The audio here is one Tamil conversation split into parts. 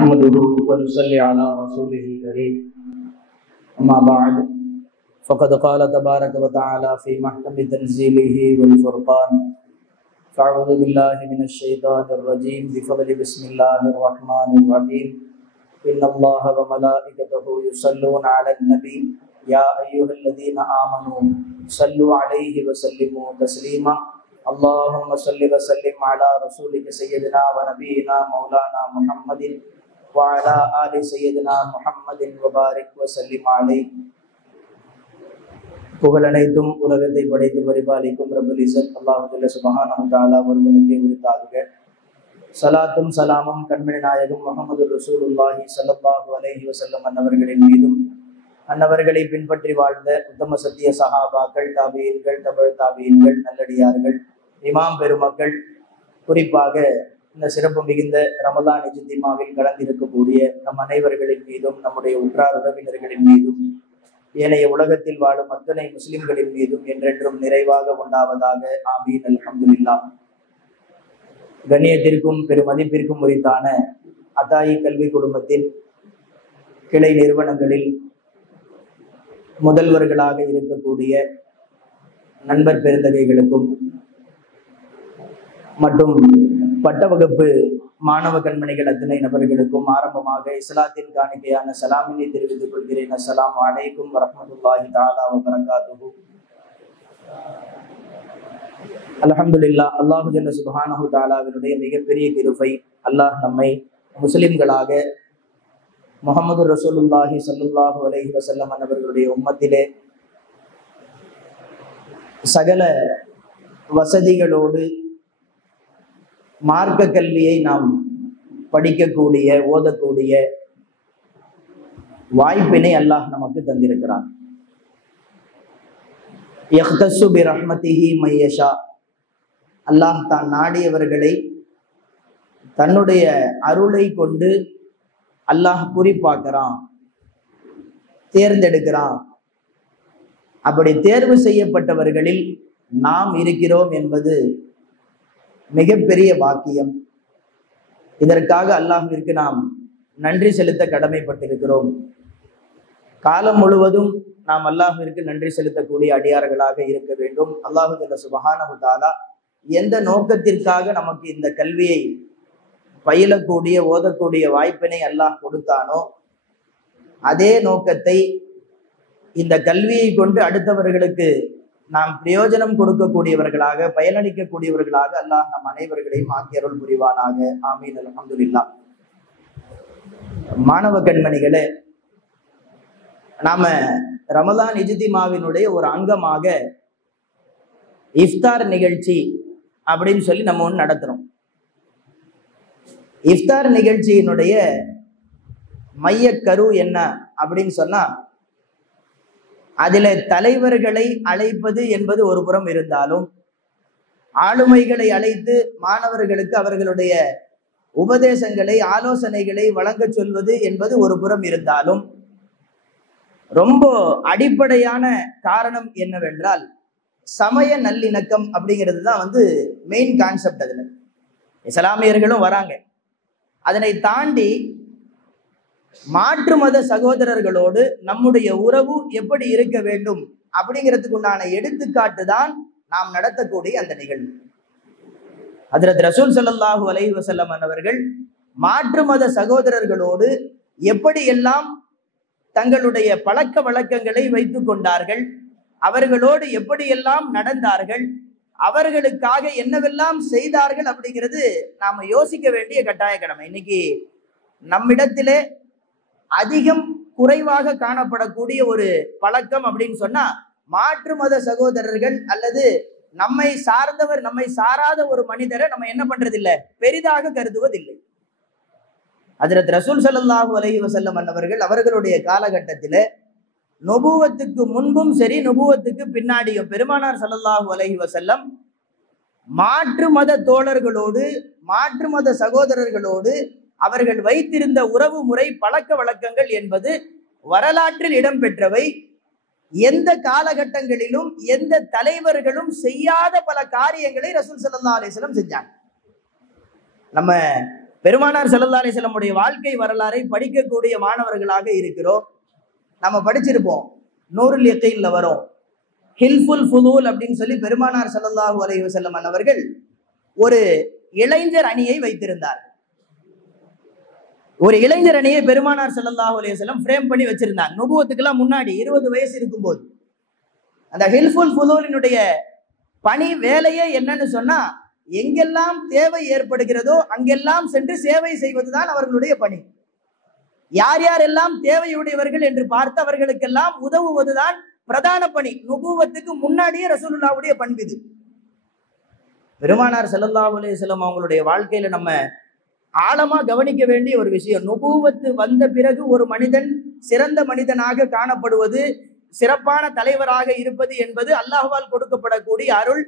نحمده ونصلي على رسوله الكريم أما بعد فقد قال تبارك وتعالى في محكم تنزيله والفرقان فأعوذ بالله من الشيطان الرجيم بفضل بسم الله الرحمن الرحيم إن الله وملائكته يصلون على النبي يا أيها الذين آمنوا صلوا عليه وسلموا تسليما اللهم صل وسلم على رسولك سيدنا ونبينا مولانا محمد وعلى آل سيدنا محمد وبارك وسلم عليه. புகழனைத்தும் உலகத்தை படைத்து பரிபாலிக்கும் ரப்பல் இஸ்ஸத் அல்லாஹ் ஜல்ல சுப்ஹானஹு வ தஆலா ஒருவனுக்கே உரித்தாகுக. ஸலாத்தும் ஸலாமும் கண்மணி நாயகம் முஹம்மது ரசூலுல்லாஹி ஸல்லல்லாஹு அலைஹி வஸல்லம் அன்னவர்களின் மீதும் அன்னவர்களை பின்பற்றி வாழ்ந்த உத்தம சத்திய சஹாபாக்கள், தாபீன்கள், தபழ் தாபீன்கள், நல்லடியார்கள், இமாம் பெருமக்கள், குறிப்பாக இந்த சிறப்பு மிகுந்த ரமலான் இஜ்திமாவில் கலந்திருக்கக்கூடிய நம் அனைவர்களின் மீதும், நம்முடைய உற்றார் உறவினர்களின் மீதும், ஏனைய உலகத்தில் வாழும் அத்தனை முஸ்லிம்களின் மீதும் என்றென்றும் நிறைவாக உண்டாவதாக. ஆமீன். அல்ஹம்துலில்லாஹ். கண்ணியத்திற்கும் பெருமதிப்பிற்கும் உரித்தான அத்தாயி கல்வி குடும்பத்தின் கிளை நிறுவனங்களில் முதல்வர்களாக இருக்கக்கூடிய நண்பர் பெருந்தகைகளுக்கும் மற்றும் பட்ட வகுப்பு மாணவ கண்மணிகள் அத்தனை நபர்களுக்கும் ஆரம்பமாக இஸ்லாத்தின் காணிக்கையான சலாமினை தெரிவித்துக் கொள்கிறேன். அஸ்ஸலாமு அலைக்கும் வரஹ்மத்துல்லாஹி தஆலா வ பரகாத்துஹு. அல்ஹம்துலில்லாஹ். அல்லாஹு ஜல்ல சுப்ஹானஹு வ தஆலாவினுடைய மிகப்பெரிய கிருபை, அல்லாஹ் நம்மை முஸ்லிம்களாக முஹம்மது ரசூலுல்லாஹி ஸல்லல்லாஹு அலைஹி வஸல்லம் அவர்களுடைய உம்மத்திலே சகல வசதிகளோடு மார்க்க கல்வியை நாம் படிக்கக்கூடிய, ஓதக்கூடிய வாய்ப்பினை அல்லாஹ் நமக்கு தந்திருக்கிறான். யஹ்தஸ்ஸு பிரஹ்மதிஹி மையஷா. அல்லாஹ் தான் நாடியவர்களை தன்னுடைய அருளை கொண்டு அல்லாஹ் குறிப்பாக்குறான், தேர்ந்தெடுக்கிறான். அப்படி தேர்வு செய்யப்பட்டவர்களில் நாம் இருக்கிறோம் என்பது மிகப்பெரிய பாக்கியம். இதற்காக அல்லாஹ்விற்கு நாம் நன்றி செலுத்த கடமைப்பட்டிருக்கிறோம். காலம் முழுவதும் நாம் அல்லாஹ்விற்கு நன்றி செலுத்தக்கூடிய அடியார்களாக இருக்க வேண்டும். அல்லாஹு ஜல்ல சுப்ஹானஹு வ தஆலா எந்த நோக்கத்திற்காக நமக்கு இந்த கல்வியை பயிலக்கூடிய, ஓதக்கூடிய வாய்ப்பினை அல்லாஹ் கொடுத்தானோ அதே நோக்கத்தை இந்த கல்வியை கொண்டு அடுத்தவர்களுக்கு நாம் பிரயோஜனம் கொடுக்கக்கூடியவர்களாக, பயனளிக்கக்கூடியவர்களாக அல்லாஹ் நம் அனைவர்களையும் ஆக்கி அருள் புரிவானாக. ஆமீன். அல்ஹம்துலில்லாஹ். மாணவ கண்மணிகளே, நாம ரமலான் இஜ்திமாவினுடைய ஒரு அங்கமாக இஃப்தார் நிகழ்ச்சி அப்படின்னு சொல்லி நம்ம ஒன்று நடத்துறோம். இஃப்தார் நிகழ்ச்சியினுடைய மையக்கரு என்ன அப்படின்னு சொன்னா, அதில தலைவர்களை அழைப்பது என்பது ஒரு புறம் இருந்தாலும், ஆளுமைகளை அழைத்து மாணவர்களுக்கு அவர்களுடைய உபதேசங்களை, ஆலோசனைகளை வழங்க சொல்வது என்பது ஒரு புறம் இருந்தாலும், ரொம்ப அடிப்படையான காரணம் என்னவென்றால் சமய நல்லிணக்கம் அப்படிங்கிறது தான் மெயின் கான்செப்ட். அதுல இஸ்லாமியர்களும் வராங்க. அதனை தாண்டி மாற்று மத சகோதரர்களோடு நம்முடைய உறவு எப்படி இருக்க வேண்டும் அப்படிங்கிறதுக்கு உண்டான எடுத்துக்காட்டு தான் நாம் நடத்தக்கூடிய அந்த நிகழ்வு. ஹஜ்ரத் ரசூல் ஸல்லல்லாஹு அலைஹி வஸல்லம் அவர்கள் மாற்று மத சகோதரர்களோடு எப்படியெல்லாம் தங்களுடைய பழக்க வழக்கங்களை வைத்துக் கொண்டார்கள், அவர்களோடு எப்படியெல்லாம் நடந்தார்கள், அவர்களுக்காக என்னவெல்லாம் செய்தார்கள் அப்படிங்கிறது நாம யோசிக்க வேண்டிய கட்டாய கடமை. இன்னைக்கு நம்மிடத்திலே அதிகம் குறைவாக காணப்படக்கூடிய ஒரு பழக்கம் அப்படின்னு சொன்னா, மாற்று மத சகோதரர்கள் அல்லது நம்மை சார்ந்தவர், நம்மை சாராத ஒரு மனிதரை நம்ம என்ன பண்றதில்லை, பெரிதாக கருதுவதில்லை. ஹஜ்ரத் ரசூல் ஸல்லல்லாஹு அலைஹி வஸல்லம் அவர்கள் அவர்களுடைய காலகட்டத்திலே நுபுவத்துக்கு முன்பும் சரி, நுபுவத்துக்கு பின்னாடியும் பெருமானார் ஸல்லல்லாஹு அலைஹி வஸல்லம் மாற்று மத தோழர்களோடு, மாற்று மத சகோதரர்களோடு அவர்கள் வைத்திருந்த உறவு முறை, பழக்க வழக்கங்கள் என்பது வரலாற்றில் இடம்பெற்றவை. எந்த காலகட்டங்களிலும் எந்த தலைவர்களும் செய்யாத பல காரியங்களை ரசூல் ஸல்லல்லாஹு அலைஹி வஸல்லம் செஞ்சாங்க. நம்ம பெருமானார் ஸல்லல்லாஹு அலைஹி வஸல்லம் வாழ்க்கை வரலாறை படிக்கக்கூடிய மாணவர்களாக இருக்கிறோம். நம்ம படிச்சிருப்போம், நூருல் யகீன்ல வரும், ஹில்ஃபுல் ஃபுதூல் அப்படின்னு சொல்லி பெருமானார் ஸல்லல்லாஹு அலைஹி வஸல்லம் அவர்கள் ஒரு இளைஞர் அணியை வைத்திருந்தார். ஒரு இளைஞர் அணியை பெருமானார் ஸல்லல்லாஹு அலைஹி வஸல்லம் ஃப்ரேம் பண்ணி வச்சிருந்தாங்க. நுபுவத்துக்கெல்லாம் முன்னாடி 20 வயசு இருக்கும்போது. அந்த ஹில்ஃபுல் ஃபுதூலினுடைய பணி வேலையே என்னன்னு சொன்னா, எங்கெல்லாம் தேவை ஏற்படுகிறதோ அங்கெல்லாம் சென்று சேவை செய்வதுதான் அவர்களுடைய பணி. யார் யாரெல்லாம் தேவையுடையவர்கள் என்று பார்த்து அவர்களுக்கெல்லாம் உதவுவதுதான் பிரதான பணி. நுபுவத்துக்கு முன்னாடியே ரசூலுல்லாஹ்வுடைய பண்பு இது. பெருமானார் ஸல்லல்லாஹு அலைஹி வஸல்லம் அவங்களுடைய வாழ்க்கையில நம்ம ஆழமா கவனிக்க வேண்டிய ஒரு விஷயம், நுபுவத்து வந்த பிறகு ஒரு மனிதன் சிறந்த மனிதனாக காணப்படுவது, சிறப்பான தலைவராக இருப்பது என்பது அல்லாஹ்வால் கொடுக்கப்படக்கூடிய அருள்.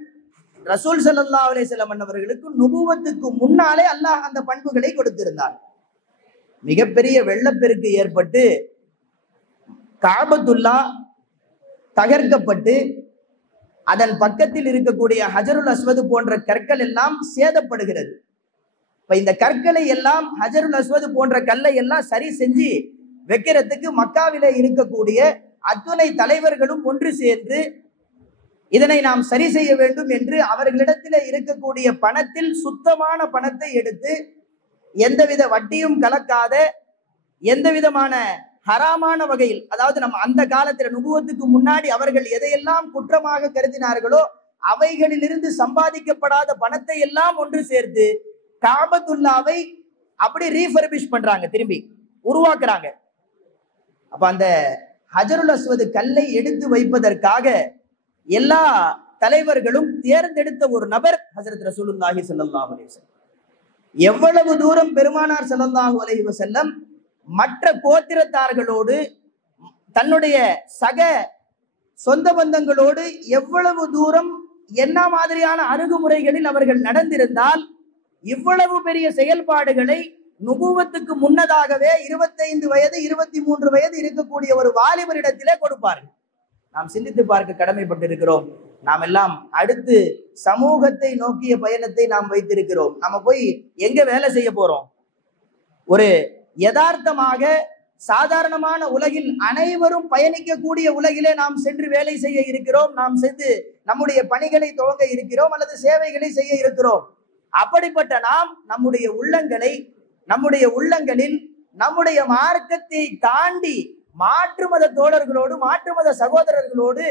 ரசூல் ஸல்லல்லாஹு அலைஹி வஸல்லம் அவர்களுக்கு நுபுவத்துக்கு முன்னாலே அல்லாஹ் அந்த பண்புகளை கொடுத்திருந்தார். மிகப்பெரிய வெள்ளப்பெருக்கு ஏற்பட்டு காபத்துல்லா தகர்க்கப்பட்டு அதன் பக்கத்தில் இருக்கக்கூடிய ஹஜருல் அஸ்வது போன்ற கற்கள் எல்லாம் சேதப்படுகிறது. இப்ப இந்த கற்களை எல்லாம், ஹஜருல் அஸ்வது போன்ற கல்லை எல்லாம் சரி செஞ்சு வைக்கிறதுக்கு மக்காவிலே இருக்கக்கூடிய அத்துணை தலைவர்களும் ஒன்று சேர்ந்து இதனை நாம் சரி செய்ய வேண்டும் என்று அவர்களிடத்தில் இருக்கக்கூடிய பணத்தில் சுத்தமான பணத்தை எடுத்து, எந்தவித வட்டியும் கலக்காத, எந்த விதமான ஹராமான வகையில், அதாவது நம்ம அந்த காலத்துல நுபுவத்துக்கு முன்னாடி அவர்கள் எதையெல்லாம் குற்றமாக கருதினார்களோ அவைகளிலிருந்து சம்பாதிக்கப்படாத பணத்தை எல்லாம் ஒன்று சேர்த்து காபத்துல்லாவை அப்படி ரீஃபர்பிஷ் பண்றாங்க, திரும்பி உருவாக்குறாங்க. அப்ப அந்த ஹஜருல் அஸ்வது கல்லை எடுத்து வைப்பதற்காக எல்லா தலைவர்களும் தேர்ந்தெடுத்த ஒரு நபர் ஹஜரத் ரசூலுல்லாஹி ஸல்லல்லாஹு அலைஹி வஸல்லம். எவ்வளவு தூரம் பெருமானார் ஸல்லல்லாஹு அலைஹி வஸல்லம் மற்ற கோத்திரத்தார்களோடு, தன்னுடைய சக சொந்த பந்தங்களோடு எவ்வளவு தூரம் என்ன மாதிரியான அணுகுமுறைகளில் அவர்கள் நடந்திருந்தால் இவ்வளவு பெரிய செயல்பாடுகளை நுபுவத்துக்கு முன்னதாகவே 25 வயது 23 வயது இருக்கக்கூடிய ஒரு வாலிபரிடத்திலே கொடுப்பார்கள். நாம் சிந்தித்து பார்க்க கடமைப்பட்டிருக்கிறோம். நாம் எல்லாம் அடுத்து சமூகத்தை நோக்கிய பயணத்தை நாம் வைத்திருக்கிறோம். நம்ம போய் எங்க வேலை செய்ய போறோம்? ஒரு யதார்த்தமாக சாதாரணமான உலகில் அனைவரும் பயணிக்கக்கூடிய உலகிலே நாம் சென்று வேலை செய்ய இருக்கிறோம். நாம் சென்று நம்முடைய பணிகளை துவங்க இருக்கிறோம் அல்லது சேவைகளை செய்ய இருக்கிறோம். அப்படிப்பட்ட நாம் நம்முடைய உள்ளங்களில் நம்முடைய மார்க்கத்தை தாண்டி மாற்று மத தோழர்களோடு, மாற்று மத சகோதரர்களோடு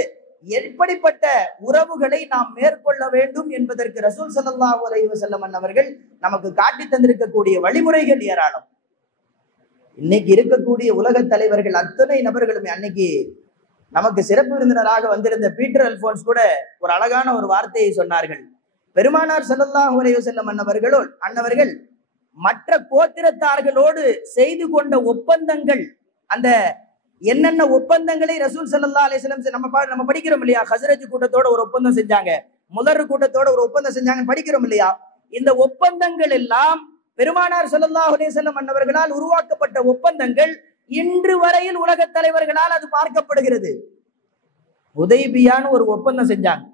எப்படிப்பட்ட உறவுகளை நாம் மேற்கொள்ள வேண்டும் என்பதற்கு ரசூல் ஸல்லல்லாஹு அலைஹி வஸல்லம் அவர்கள் நமக்கு காட்டி தந்திருக்கக்கூடிய வழிமுறைகள் ஏராளம். இன்னைக்கு இருக்கக்கூடிய உலக தலைவர்கள் அத்தனை நபர்களுமே, அன்னைக்கு நமக்கு சிறப்பு விருந்தினராக வந்திருந்த பீட்டர் அல்போன்ஸ் கூட ஒரு அழகான ஒரு வார்த்தையை சொன்னார்கள். பெருமானார் ஸல்லல்லாஹு அலைஹி வஸல்லம் அன்னவர்கள் மற்ற கோத்திரத்தார்களோடு செய்து கொண்ட ஒப்பந்தங்கள், அந்த என்னென்ன ஒப்பந்தங்களை ரசூல் ஸல்லல்லாஹு அலைஹி வஸல்லம் நம்ம படிக்கிறோம் இல்லையா? ஹஸ்ரஜ் கூட்டத்தோட ஒரு ஒப்பந்தம் செஞ்சாங்க, முதர் கூட்டத்தோட ஒரு ஒப்பந்தம் செஞ்சாங்க, படிக்கிறோம் இல்லையா? இந்த ஒப்பந்தங்கள் எல்லாம் பெருமானார் ஸல்லல்லாஹு அலைஹி வஸல்லம் அன்னவர்களால் உருவாக்கப்பட்ட ஒப்பந்தங்கள். இன்று வரையில் உலக தலைவர்களால் அது பார்க்கப்படுகிறது. ஹுதைபியான்னு ஒரு ஒப்பந்தம் செஞ்சாங்க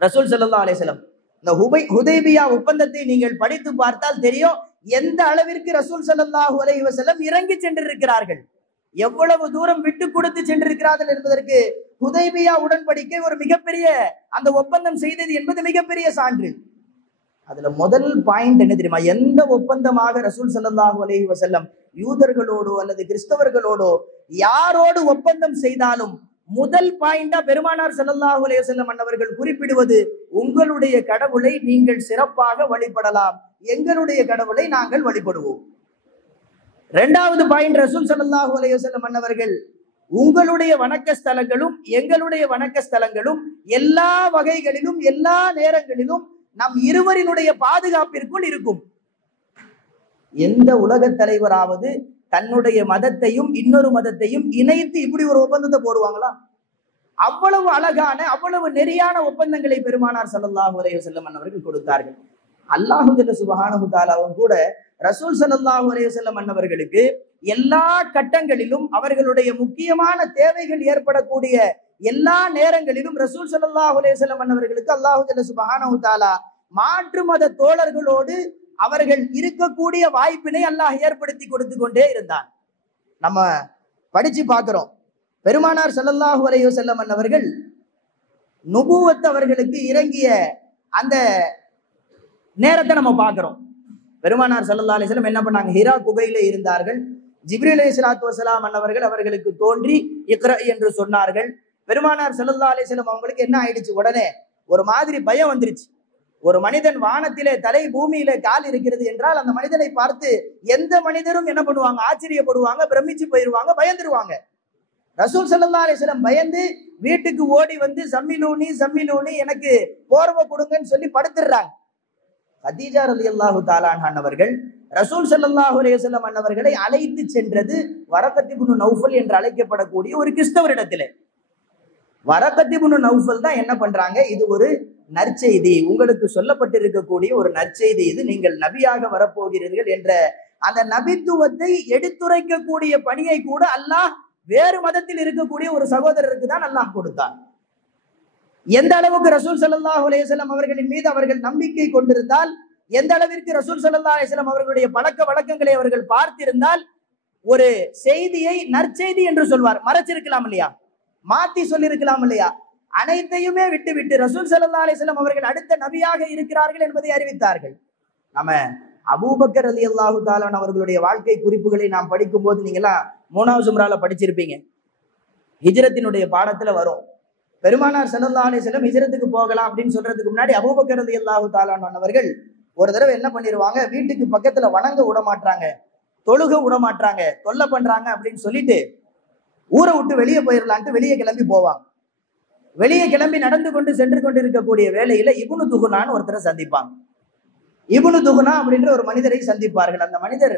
ரசூல் ஸல்லல்லாஹு அலைஹி வஸல்லம். இந்த ஹுதைபியா ஒப்பந்தத்தை நீங்கள் படித்து பார்த்தால் தெரியும் எந்த அளவிற்கு ரசூல் ஸல்லல்லாஹு அலைஹி வஸல்லம் இறங்கி சென்றிருக்கிறார்கள், எவ்வளவு தூரம் விட்டு கொடுத்து சென்றிருக்கிறார்கள் என்பதற்கு ஹுதைபியா உடன்படிக்கை ஒரு மிகப்பெரிய, அந்த ஒப்பந்தம் செய்தது என்பது மிகப்பெரிய சான்று. அதுல முதல் பாயிண்ட் என்ன தெரியுமா? எந்த ஒப்பந்தமாக ரசூல் ஸல்லல்லாஹு அலைஹி வஸல்லம் யூதர்களோடோ அல்லது கிறிஸ்தவர்களோடோ யாரோடு ஒப்பந்தம் செய்தாலும் முதல் பாயிண்டா பெருமானார் ஸல்லல்லாஹு அலைஹி வஸல்லம் அன்னவர்கள் குறிப்பிடுவது, உங்களுடைய கடவுளை நீங்கள் சிறப்பாக வழிபடலாம், எங்களுடைய கடவுளை நாங்கள் வழிபடுவோம். இரண்டாவது பாயிண்ட், ரசூல் ஸல்லல்லாஹு அலைஹி வஸல்லம் அன்னவர்கள், உங்களுடைய வணக்க ஸ்தலங்களும் எங்களுடைய வணக்க ஸ்தலங்களும் எல்லா வகைகளிலும் எல்லா நேரங்களிலும் நம் இருவரினுடைய பாதுகாப்பிற்குள் இருக்கும். எந்த உலக தலைவராவது தன்னுடைய மதத்தையும் இன்னொரு மதத்தையும் இணைத்து இப்படி ஒரு ஒப்பந்தத்தை போடுவாங்களா? அவ்வளவு அழகான, அவ்வளவு நெறியான ஒப்பந்தங்களை பெருமானார் ஸல்லல்லாஹு அலைஹி வஸல்லம் அவர்கள் கொடுத்தார்கள். அல்லாஹு ஜல்ல சுப்ஹானஹு தஆலாவும் கூட ரசூல் ஸல்லல்லாஹு அலைஹி வஸல்லம் அவர்களுக்கு எல்லா கட்டங்களிலும் அவர்களுடைய முக்கியமான தேவைகள் ஏற்படக்கூடிய எல்லா நேரங்களிலும் ரசூல் ஸல்லல்லாஹு அலைஹி வஸல்லம் அவர்களுக்கு அல்லாஹு ஜல்ல சுப்ஹானஹு தஆலா மாற்று மத தோழர்களோடு அவர்கள் இருக்கக்கூடிய வாய்ப்பினை அல்லாஹ் ஏற்படுத்தி கொடுத்து கொண்டே இருந்தான். நம்ம படிச்சு பார்க்கிறோம். பெருமானார் ஸல்லல்லாஹு அலைஹி வஸல்லம் அவர்கள் நுபுவத் அவர்களுக்கு இறங்கிய அந்த நேரத்தை நம்ம பார்க்கிறோம். பெருமானார் ஸல்லல்லாஹு அலைஹி வஸல்லம் என்ன பண்ணாங்க? ஹிரா குகையில இருந்தார்கள். ஜிப்ரீல் அலைஹிஸ்ஸலாத்து வஸலாம் அன்னவர்கள் அவர்களுக்கு தோன்றி இக்ரா என்று சொன்னார்கள். பெருமானார் ஸல்லல்லாஹு அலைஹி வஸல்லம் அவங்களுக்கு என்ன ஆயிடுச்சு? உடனே ஒரு மாதிரி பயம் வந்துருச்சு. ஒரு மனிதன் வானத்திலே தலை பூமியிலே கால் இருக்கிறது என்றால் அந்த மனிதனை பார்த்து எந்த மனிதரும் என்ன பண்ணுவாங்க? ஆச்சரியப்படுவாங்க, பிரமிச்சு போயிருவாங்க, பயந்துருவாங்க. ரசூல் ஸல்லல்லாஹு அலைஹி வஸல்லம் பயந்து வீட்டுக்கு ஓடி வந்து சம்மிலூனி எனக்கு போர்வை கொடுங்கன்னு சொல்லி படுத்துடுறாங்க. கதீஜா ரலியல்லாஹு தஆலா அன்ஹா அவர்கள் ரசூல் ஸல்லல்லாஹு அலைஹி வஸல்லம் அன்னவர்களை அழைத்து சென்றது வரகத் இப்னு நௌஃபல் என்று அழைக்கப்படக்கூடிய ஒரு கிறிஸ்தவரிடத்திலே. வரகத் இப்னு நௌஃபல் தான் என்ன பண்றாங்க? இது ஒரு நற்செய்தி, உங்களுக்கு சொல்லப்பட்டிருக்கக்கூடிய ஒரு நற்செய்தி, இது நீங்கள் நபியாக வரப்போகிறீர்கள் என்ற அந்த நபித்துவத்தை எடுத்துரைக்கக்கூடிய பணியை கூட அல்லாஹ் வேறு மதத்தில் இருக்கக்கூடிய ஒரு சகோதரருக்கு தான் அல்லாஹ் கொடுத்தான். எந்த அளவுக்கு ரசூல் ஸல்லல்லாஹு அலைஹி வஸல்லம் அவர்களின் மீது அவர்கள் நம்பிக்கை கொண்டிருந்தால், எந்த அளவிற்கு ரசூல் ஸல்லல்லாஹு அலைஹி வஸல்லம் அவர்களுடைய பழக்க வழக்கங்களை அவர்கள் பார்த்திருந்தால், ஒரு செய்தியை நற்செய்தி என்று சொல்வார். மறைச்சிருக்கலாம் இல்லையா? மாத்தி சொல்லியிருக்கலாம் இல்லையா? அனைத்தையுமே விட்டு ரசூல் ஸல்லல்லாஹு அலைஹி வஸல்லம் அவர்கள் அடுத்த நபியாக இருக்கிறார்கள் என்பதை அறிவித்தார்கள். நம்ம அபூபக்கர் ரலியல்லாஹு தஆலா அவர்களுடைய வாழ்க்கை குறிப்புகளை நாம் படிக்கும் போது நீங்களாம் 3வது சும்ரால படிச்சிருப்பீங்க. ஹிஜ்ரத்தினுடைய பாடத்துல வரும். பெருமானார் ஸல்லல்லாஹு அலைஹி வஸல்லம் ஹிஜ்ரத்துக்கு போகலாம் அப்படின்னு சொல்றதுக்கு முன்னாடி அபூபக்கர் ரலியல்லாஹு தஆலா அவர்கள் ஒரு தடவை என்ன பண்ணிடுவாங்க? வீட்டுக்கு பக்கத்துல வணங்க விட மாட்டாங்க, தொழுக விட மாட்டாங்க, தொல்லை பண்றாங்க அப்படின்னு சொல்லிட்டு ஊரை விட்டு வெளியே போயிடலான்ட்டு வெளியே கிளம்பி போவாங்க. வெளியே கிளம்பி நடந்து கொண்டு சென்று கொண்டு இருக்கக்கூடிய வேளையில இப்னு துகுனான்னு ஒருத்தரை சந்திப்பாங்க. இப்னு துகுனா அப்படின்ற ஒரு மனிதரை சந்திப்பார்கள். அந்த மனிதர்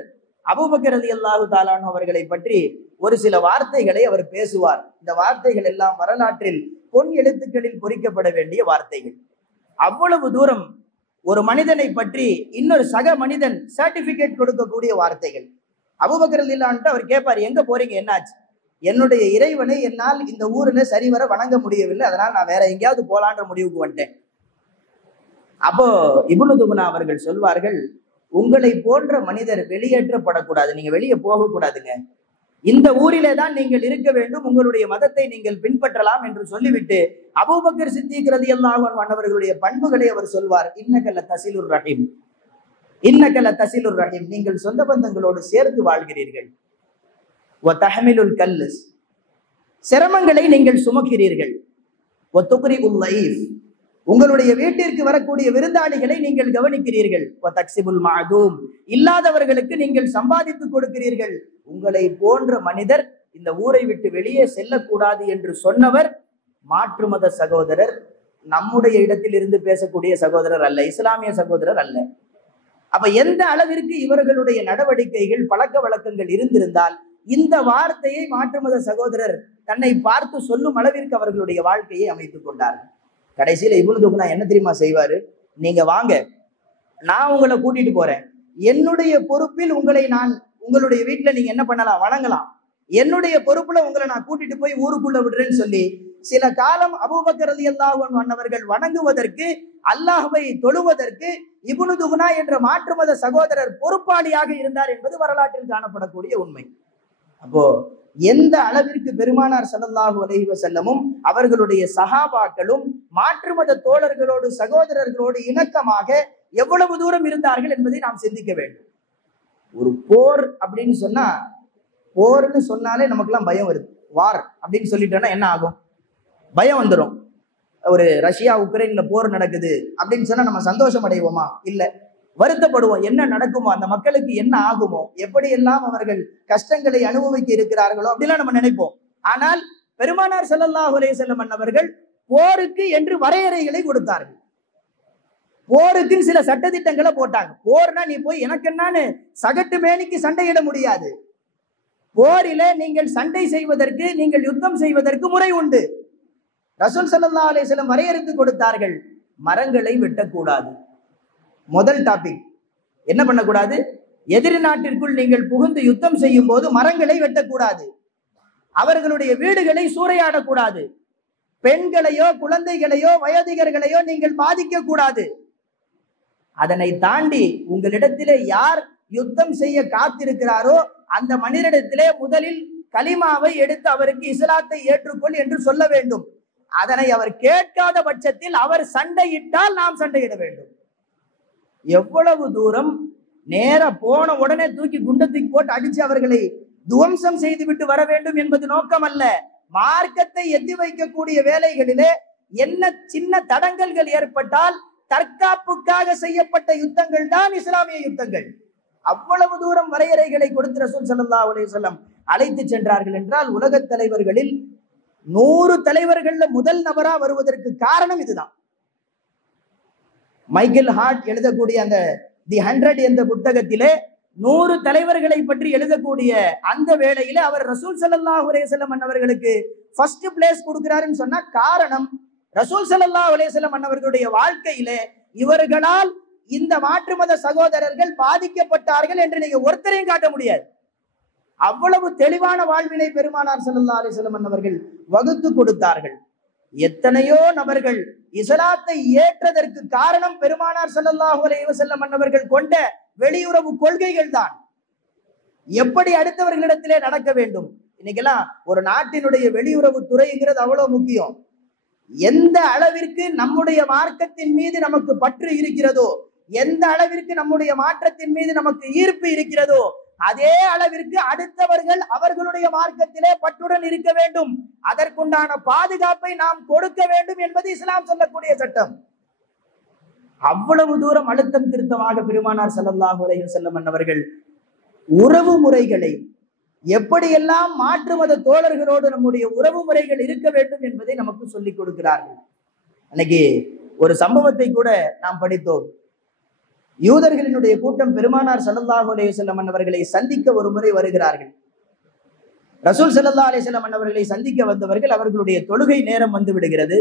அபூபக்கர் ரலியல்லாஹு தஆலா அவர்களை பற்றி ஒரு சில வார்த்தைகளை அவர் பேசுவார். இந்த வார்த்தைகள் எல்லாம் வரலாற்றில் பொன் எழுத்துக்களில் பொறிக்கப்பட வேண்டிய வார்த்தைகள். அவ்வளவு தூரம் ஒரு மனிதனை பற்றி இன்னொரு சக மனிதன் சர்டிபிகேட் கொடுக்கக்கூடிய வார்த்தைகள். அபூபக்கர் ரலியல்லாஹு அவர் கேட்பார், எங்க போறீங்க, என்னாச்சு? என்னுடைய இறைவனை என்னால் இந்த ஊர்ல சரிவர வணங்க முடியவில்லை, அதனால் நான் வேற எங்கேயாவது போலான்ற முடிவுக்கு வந்துட்டேன். அப்போ இப்னு துகுனா அவர்கள் சொல்வார்கள், உங்களை போன்ற மனிதர் வெளியேற்றப்படக்கூடாது, நீங்க வெளியே போகக்கூடாதுங்க, இந்த ஊரிலே தான் நீங்கள் இருக்க வேண்டும், உங்களுடைய மதத்தை நீங்கள் பின்பற்றலாம் என்று சொல்லிவிட்டு அபூபக்கர் சித்திக் ரலியல்லாஹு அன்ஹு அவர்களுடைய பண்புகளை அவர் சொல்வார். இன்னக லதஸிலுர் ரஹீம், இன்னக லதஸிலுர் ரஹீம், நீங்கள் சொந்த பந்தங்களோடு சேர்த்து வாழ்கிறீர்கள். வதஹ்மிலுல் கல்லஸ், சிரமங்களை நீங்கள் சுமக்கிறீர்கள். வதுக்ரிஉல் லைஃப், உங்களுடைய வீட்டிற்கு வரக்கூடிய விருந்தாளிகளை நீங்கள் கவனிக்கிறீர்கள். வதக்ஸிபுல் மஅதூம், இல்லாதவர்களுக்கு நீங்கள் சம்பாதித்து கொடுக்கிறீர்கள். உங்களை போன்ற மனிதர் இந்த ஊரை விட்டு வெளியே செல்லக்கூடாது என்று சொன்னவர் மாற்று மத சகோதரர், நம்முடைய இடத்தில் இருந்து பேசக்கூடிய சகோதரர் அல்ல, இஸ்லாமிய சகோதரர் அல்ல. அப்ப எந்த அளவிற்கு இவர்களுடைய நடவடிக்கைகள் பழக்க வழக்கங்கள் இருந்திருந்தால் இந்த வார்த்தையை மாற்று மத சகோதரர் தன்னை பார்த்து சொல்லும் அளவிற்கு அவர்களுடைய வாழ்க்கையை அமைத்துக் கொண்டார்கள். கடைசியில இப்னு துகுனா என்ன தெரியுமா செய்வாரு? நீங்க வாங்க, நான் உங்களை கூட்டிட்டு போறேன், என்னுடைய பொறுப்பில் உங்களை நான் உங்களுடைய வீட்டுல நீங்க என்ன பண்ணலாம், வணங்கலாம், என்னுடைய பொறுப்புல உங்களை நான் கூட்டிட்டு போய் ஊருக்குள்ள விடுறேன்னு சொல்லி சில காலம் அபூபக்கர் ரலியல்லாஹு அன்ஹு அவர்கள் வணங்குவதற்கு, அல்லாஹ்வை தொழுவதற்கு இப்னு துகுனா என்ற மாற்று மத சகோதரர் பொறுப்பாளியாக இருந்தார் என்பது வரலாற்றில் காணப்படக்கூடிய உண்மை. அப்போ எந்த அளவிற்கு பெருமானார் ஸல்லல்லாஹு அலைஹி வஸல்லமும் அவர்களுடைய சஹாபாக்களும் மாற்று மத தோழர்களோடு சகோதரர்களோடு இணக்கமாக எவ்வளவு தூரம் இருந்தார்கள் என்பதை நாம் சிந்திக்க வேண்டும். ஒரு போர் அப்படின்னு சொன்னா, போர்னு சொன்னாலே நமக்குலாம் பயம் வருது. வார் அப்படின்னு சொல்லிட்டோம்னா என்ன ஆகும்? பயம் வந்துடும். ஒரு ரஷ்யா உக்ரைன்ல போர் நடக்குது அப்படின்னு சொன்னா நம்ம சந்தோஷம் அடைவோமா? இல்ல, வருத்தப்படுவோம். என்ன நடக்குமோ, அந்த மக்களுக்கு என்ன ஆகுமோ, எப்படி எல்லாம் அவர்கள் கஷ்டங்களை அனுபவிக்க இருக்கிறார்களோ அப்படிலாம் நம்ம நினைப்போம். ஆனால் பெருமானார் ஸல்லல்லாஹு அலைஹி வஸல்லம் அவர்கள் போருக்கு என்று வரையறைகளை கொடுத்தார்கள். போருக்கு சில சட்டதிட்டங்களை போட்டாங்க. போர்னா நீ போய் எனக்கு என்னன்னு சகட்டு மேனிக்கு சண்டையிட முடியாது. போரிலே நீங்கள் சண்டை செய்வதற்கு, நீங்கள் யுத்தம் செய்வதற்கு முறை உண்டு. ரசூல் ஸல்லல்லாஹு அலைஹி வஸல்லம் வரையறுத்து கொடுத்தார்கள். மரங்களை வெட்டக்கூடாது. முதல் டாபிக் என்ன பண்ணக்கூடாது? எதிரி நாட்டிற்குள் நீங்கள் புகுந்து யுத்தம் செய்யும் போது மரங்களை வெட்டக்கூடாது. அவர்களுடைய வீடுகளை சூறையாடக்கூடாது. பெண்களையோ குழந்தைகளையோ வயோதிகர்களையோ நீங்கள் பாதிக்க கூடாது. அதனை தாண்டி உங்களிடத்திலே யார் யுத்தம் செய்ய காத்திருக்கிறாரோ அந்த மனிதனிடத்திலே முதலில் கலிமாவை எடுத்து அவருக்கு இஸ்லாத்தை ஏற்றுக்கொள் என்று சொல்ல வேண்டும். அதனை அவர் கேட்காத பட்சத்தில் அவர் சண்டையிட்டால் நாம் சண்டையிட வேண்டும். எவ்வளவு தூரம்! நேர போன உடனே தூக்கி குண்டத்துக்கு போட்டு அடிச்சு அவர்களை துவம்சம் செய்து விட்டு வர வேண்டும் என்பது நோக்கம் அல்ல. மார்க்கத்தை எத்தி வைக்கக்கூடிய வேலைகளிலே என்ன சின்ன தடங்கல்கள் ஏற்பட்டால் தற்காப்புக்காக செய்யப்பட்ட யுத்தங்கள் தான் இஸ்லாமிய யுத்தங்கள். அவ்வளவு தூரம் வரையறைகளை கொடுத்து ரசூல் ஸல்லல்லாஹு அலைஹி வஸல்லம் அழைத்து சென்றார்கள் என்றால் உலக தலைவர்களில் 100 தலைவர்கள்ல முதல் நபரா வருவதற்கு காரணம் இதுதான். மைக்கேல் ஹார்ட் எழுதக்கூடிய அந்த தி 100 என்ற புத்தகத்திலே 100 தலைவர்களை பற்றி எழுதக்கூடிய அந்த வேளையில அவர் ரசூல் ஸல்லல்லாஹு அலைஹி வஸல்லம் அன்னவர்களுக்கு ஃபர்ஸ்ட் பிளேஸ் கொடுக்கிறாருன்னு சொன்னா காரணம் ரசூல் ஸல்லல்லாஹு அலைஹி வஸல்லம் அன்னவர்களுடைய வாழ்க்கையிலே இவர்களால் இந்த மாற்று மத சகோதரர்கள் பாதிக்கப்பட்டார்கள் என்று நீங்க ஒருத்தரையும் காட்ட முடியாது. அவ்வளவு தெளிவான வாழ்வினை பெருமானார் ஸல்லல்லாஹு அலைஹி வஸல்லம் அன்னவர்கள் வகுத்து கொடுத்தார்கள். எத்தனையோ நபர்கள் இஸ்லாத்தை ஏற்றதற்கு காரணம் பெருமானார் ஸல்லல்லாஹு அலைஹி வஸல்லம் அன்னவர்கள் கொண்ட வெளியுறவு கொள்கைகள் தான். எப்படி அடுத்தவர்களிடத்திலே நடக்க வேண்டும். இன்னைக்கெல்லாம் ஒரு நாட்டினுடைய வெளியுறவு துறைங்கிறது அவ்வளவு முக்கியம். எந்த அளவிற்கு நம்முடைய மார்க்கத்தின் மீது நமக்கு பற்று இருக்கிறதோ, எந்த அளவிற்கு நம்முடைய மாற்றத்தின் மீது நமக்கு ஈர்ப்பு இருக்கிறதோ, அதே அளவிற்கு அடுத்தவர்கள் அவர்களுடைய மார்க்கத்திலே பற்றுடன் இருக்க வேண்டும். அதற்குண்டான பாதுகாப்பை நாம் கொடுக்க வேண்டும் என்பது இஸ்லாம் சொல்லக்கூடிய சட்டம். அவ்வளவு தூரம் அழுத்தம் திருத்தமாக பெருமானார் ஸல்லல்லாஹு அலைஹி வஸல்லம் அன்னவர்கள் உறவு முறைகளை எப்படியெல்லாம் மாற்று மத தோழர்களோடு நம்முடைய உறவு முறைகள் இருக்க வேண்டும் என்பதை நமக்கு சொல்லிக் கொடுக்கிறார்கள். அன்னைக்கு ஒரு சம்பவத்தை கூட நாம் படித்தோம். யூதர்களினுடைய கூட்டம் பெருமானார் ஸல்லல்லாஹு அலைஹி வஸல்லம் அன்னவர்களை சந்திக்க ஒரு முறை வருகிறார்கள். ரசூல் ஸல்லல்லாஹு அலைஹி வஸல்லம் அன்னவர்களை சந்திக்க வந்தவர்கள் அவர்களுடைய தொழுகை நேரம் வந்து விடுகிறது.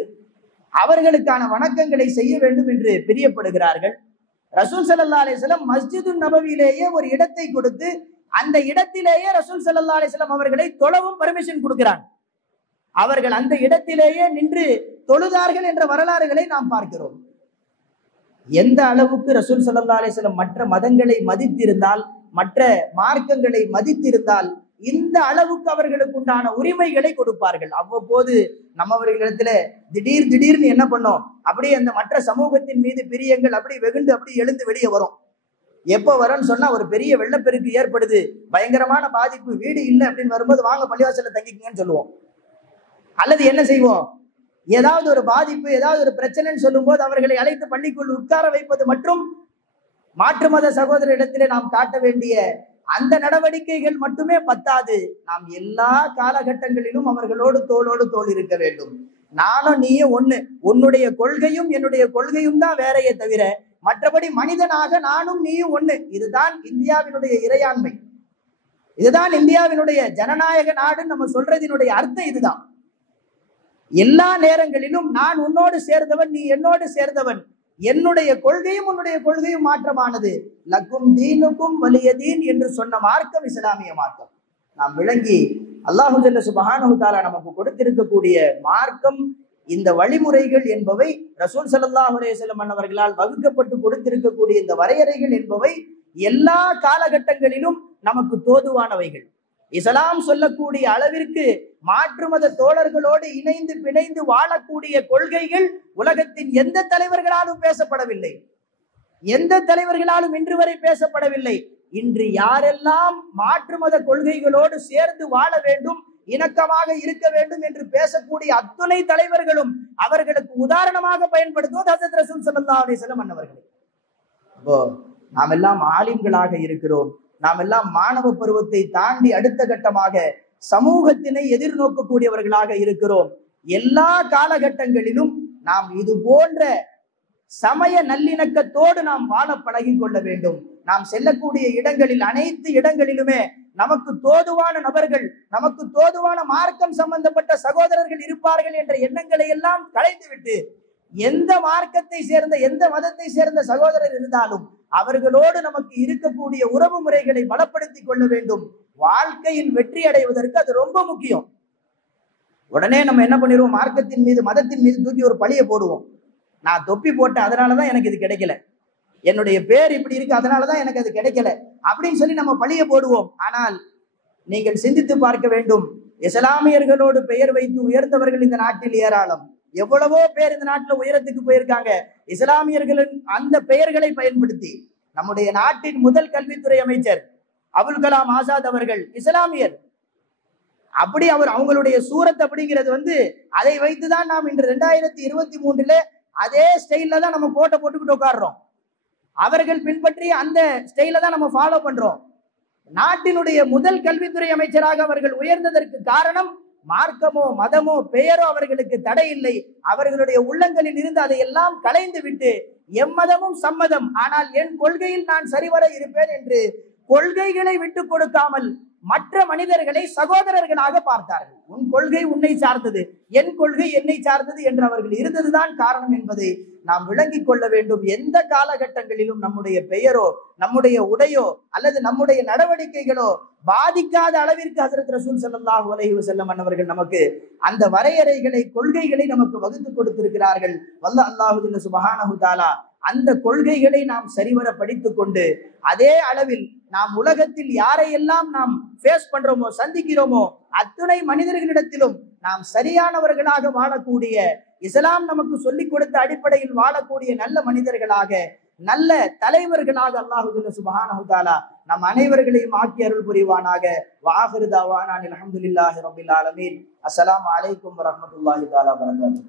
அவர்களுக்கான வணக்கங்களை செய்ய வேண்டும் என்று பிரியப்படுகிறார்கள். ரசூல் ஸல்லல்லாஹு அலைஹி வஸல்லம் மஸ்ஜிதுன் நபவியிலேயே ஒரு இடத்தை கொடுத்து அந்த இடத்திலேயே ரசூல் ஸல்லல்லாஹு அலைஹி வஸல்லம் அவர்களை தொழவும் பர்மிஷன் கொடுக்கிறாங்க. அவர்கள் அந்த இடத்திலேயே நின்று தொழுதார்கள் என்ற வரலாறுகளை நாம் பார்க்கிறோம். எந்த அளவுக்கு ரசூல் ஸல்லல்லாஹு அலைஹி வஸல்லம் மற்ற மதங்களை மதித்திருந்தால், மற்ற மார்க்கங்களை மதித்திருந்தால் இந்த அளவுக்கு அவர்களுக்கு உண்டான உரிமைகளை கொடுப்பார்கள். அவ்வப்போது நம்மவர்களிடத்துல திடீர்னு என்ன பண்ணோம், அப்படியே அந்த மற்ற சமூகத்தின் மீது பிரியங்கள் அப்படி வெகுண்டு அப்படி எழுந்து வெளியே வரும். எப்போ வரும்னு சொன்னா ஒரு பெரிய வெள்ளப்பெருக்கு ஏற்படுது, பயங்கரமான பாதிப்பு, வீடு இல்லை அப்படின்னு வரும்போது வாங்க பள்ளிவாசல்ல தங்கிக்கங்கன்னு சொல்லுவோம். அல்லது என்ன செய்வோம், ஏதாவது ஒரு பாதிப்பு, ஏதாவது ஒரு பிரச்சனைன்னு சொல்லும் போது அவர்களை அழைத்து பள்ளிக்குள் உட்கார வைப்பது மற்றும் மாற்று மத சகோதரிடத்திலே நாம் காட்ட வேண்டிய அந்த நடவடிக்கைகள் மட்டுமே பத்தாது. நாம் எல்லா காலகட்டங்களிலும் அவர்களோடு தோளோடு தோள் இருக்க வேண்டும். நானும் நீயும் ஒண்ணு, உன்னுடைய கொள்கையும் என்னுடைய கொள்கையும் தான் வேறையே தவிர மற்றபடி மனிதனாக நானும் நீயும் ஒண்ணு. இதுதான் இந்தியாவினுடைய இறையாண்மை, இதுதான் இந்தியாவினுடைய ஜனநாயக நாடுன்னு நம்ம சொல்றதினுடைய அர்த்தம் இதுதான். எல்லா நேரங்களிலும் நான் உன்னோடு சேர்ந்தவன், நீ என்னோடு சேர்ந்தவன், என்னுடைய கொள்கையும் உன்னுடைய கொள்கையும் மாற்றமானது. லக்கும் தீனுக்கும் வலிய தீன் என்று சொன்ன மார்க்கம் இஸ்லாமிய மார்க்கம். நாம் விளங்கி அல்லாஹு ஜல்ல சுப்ஹானஹு தஆலா நமக்கு கொடுத்திருக்கக்கூடிய மார்க்கம், இந்த வழிமுறைகள் என்பவை ரசூல் ஸல்லல்லாஹு அலைஹி வஸல்லம் அன்னவர்களால் வகுக்கப்பட்டு கொடுத்திருக்கக்கூடிய இந்த வரையறைகள் என்பவை எல்லா காலகட்டங்களிலும் நமக்கு தோதுவானவைகள். இஸ்லாம் சொல்லக்கூடிய அளவிற்கு மாற்று மத தோழர்களோடு இணைந்து பிணைந்து வாழக்கூடிய கொள்கைகள் உலகத்தின் எந்த தலைவர்களாலும் பேசப்படவில்லை, எந்த தலைவர்களாலும் இன்று வரை பேசப்படவில்லை. இன்று யாரெல்லாம் மாற்று மத கொள்கைகளோடு சேர்ந்து வாழ வேண்டும், இணக்கமாக இருக்க வேண்டும் என்று பேசக்கூடிய அத்துணை தலைவர்களும் அவர்களுக்கு உதாரணமாக பயன்படுத்துவது ஹஜ்ரத் ரசூல் ஸல்லல்லாஹு அலைஹி வஸல்லம் அன்னவர்கள். அப்போ நாம் எல்லாம் ஆலிம்களாக இருக்கிறோம். நாம் எல்லாம் மாணவ பருவத்தை தாண்டி அடுத்த கட்டமாக சமூகத்தினை எதிர்நோக்கக்கூடியவர்களாக இருக்கிறோம். எல்லா காலகட்டங்களிலும் நாம் இது போன்ற சமய நல்லிணக்கத்தோடு நாம் வாழ பழகி கொள்ள வேண்டும். நாம் செல்லக்கூடிய இடங்களில் அனைத்து இடங்களிலுமே நமக்கு தோதுவான நபர்கள், நமக்கு தோதுவான மார்க்கம் சம்பந்தப்பட்ட சகோதரர்கள் இருப்பார்கள் என்ற எண்ணங்களை எல்லாம் களைந்துவிட்டு எந்த மார்க்கத்தை சேர்ந்த எந்த மதத்தை சேர்ந்த சகோதரர் இருந்தாலும் அவர்களோடு நமக்கு இருக்கக்கூடிய உறவு முறைகளை பலப்படுத்திக் கொள்ள வேண்டும். வாழ்க்கையில் வெற்றி அடைவதற்கு அது ரொம்ப முக்கியம். உடனே நம்ம என்ன பண்ணிடுவோம், மார்க்கத்தின் மீது மதத்தின் மீது தூக்கி ஒரு பழியை போடுவோம். நான் தொப்பி போட்டேன் அதனாலதான் எனக்கு இது கிடைக்கல, என்னுடைய பேர் இப்படி இருக்கு, அதனாலதான் எனக்கு அது கிடைக்கல அப்படின்னு சொல்லி நம்ம பழிய போடுவோம். ஆனால் நீங்கள் சிந்தித்து பார்க்க வேண்டும், இஸ்லாமியர்களோடு பெயர் வைத்து உயர்ந்தவர்கள் இந்த நாட்டில் ஏராளம். எவ்வளவோ பேர் இந்த நாட்டில் உயரத்துக்கு போயிருக்காங்க. இஸ்லாமியர்களின் அந்த பெயர்களை பயன்படுத்தி நம்முடைய நாட்டின் முதல் கல்வித்துறை அமைச்சர் அபுல் கலாம் ஆசாத் அவர்கள் இஸ்லாமியர். அப்படி அவங்களுடைய சூரத் அப்படிங்கிறது அதை வைத்துதான் நாம் இன்று 2023 அதே ஸ்டைல்ல தான் நம்ம கோட்டை போட்டுக்கிட்டு உட்கார்றோம். அவர்கள் பின்பற்றி அந்த ஸ்டைல தான் நம்ம ஃபாலோ பண்றோம். நாட்டினுடைய முதல் கல்வித்துறை அமைச்சராக அவர்கள் உயர்ந்ததற்கு காரணம் மார்க்கமோ மதமோ பெயரோ அவர்களுக்கு தடை இல்லை. அவர்களுடைய உள்ளங்களில் இருந்து அதையெல்லாம் களைந்து விட்டு எம்மதமும் சம்மதம், ஆனால் என் கொள்கையில் நான் சரிவர இருப்பேன் என்று கொள்கைகளை விட்டு கொடுக்காமல் மற்ற மனிதர்களை சகோதரர்களாக பார்த்தார்கள். உன் கொள்கை உன்னை சார்ந்தது, என் கொள்கை என்னை சார்ந்தது என்று அவர்கள் இருந்ததுதான் காரணம் என்பதை நாம் விளங்கிக் கொள்ள வேண்டும். எந்த காலகட்டங்களிலும் நம்முடைய பெயரோ நம்முடைய உடையோ அல்லது நம்முடைய நடவடிக்கைகளோ பாதிக்காத அளவிற்கு ஹஜ்ரத் ரசூல் ஸல்லல்லாஹு அலைஹி வஸல்லம் அவர்கள் நமக்கு அந்த வரையறைகளை கொள்கைகளை நமக்கு வகுத்து கொடுத்திருக்கிறார்கள். அல்லாஹ் சுப்ஹானஹு தஆலா அந்த கொள்கைகளை நாம் சரிவர படித்துக் கொண்டு அதே அளவில் நாம் உலகத்தில் யாரையெல்லாம் நாம் ஃபேஸ் பண்றோமோ சந்திக்கிறோமோ அத்துணை மனிதர்களிடத்திலும் நாம் சரியானவர்களாக வாழக்கூடிய, இஸ்லாம் நமக்கு சொல்லிக் கொடுத்த அடிப்படையில் வாழக்கூடிய நல்ல மனிதர்களாக, நல்ல தலைவர்களாக அல்லாஹ் சுப்ஹானஹு தஆலா நம் அனைவர்களையும் ஆக்கி அருள் புரிவானாக. வஆகிரு தஅவானா அல்ஹம்துலில்லாஹி ரப்பில் ஆலமீன். அஸ்ஸலாமு அலைக்கும் வரஹ்மத்துல்லாஹி தஆலா வபரகாத்துஹு.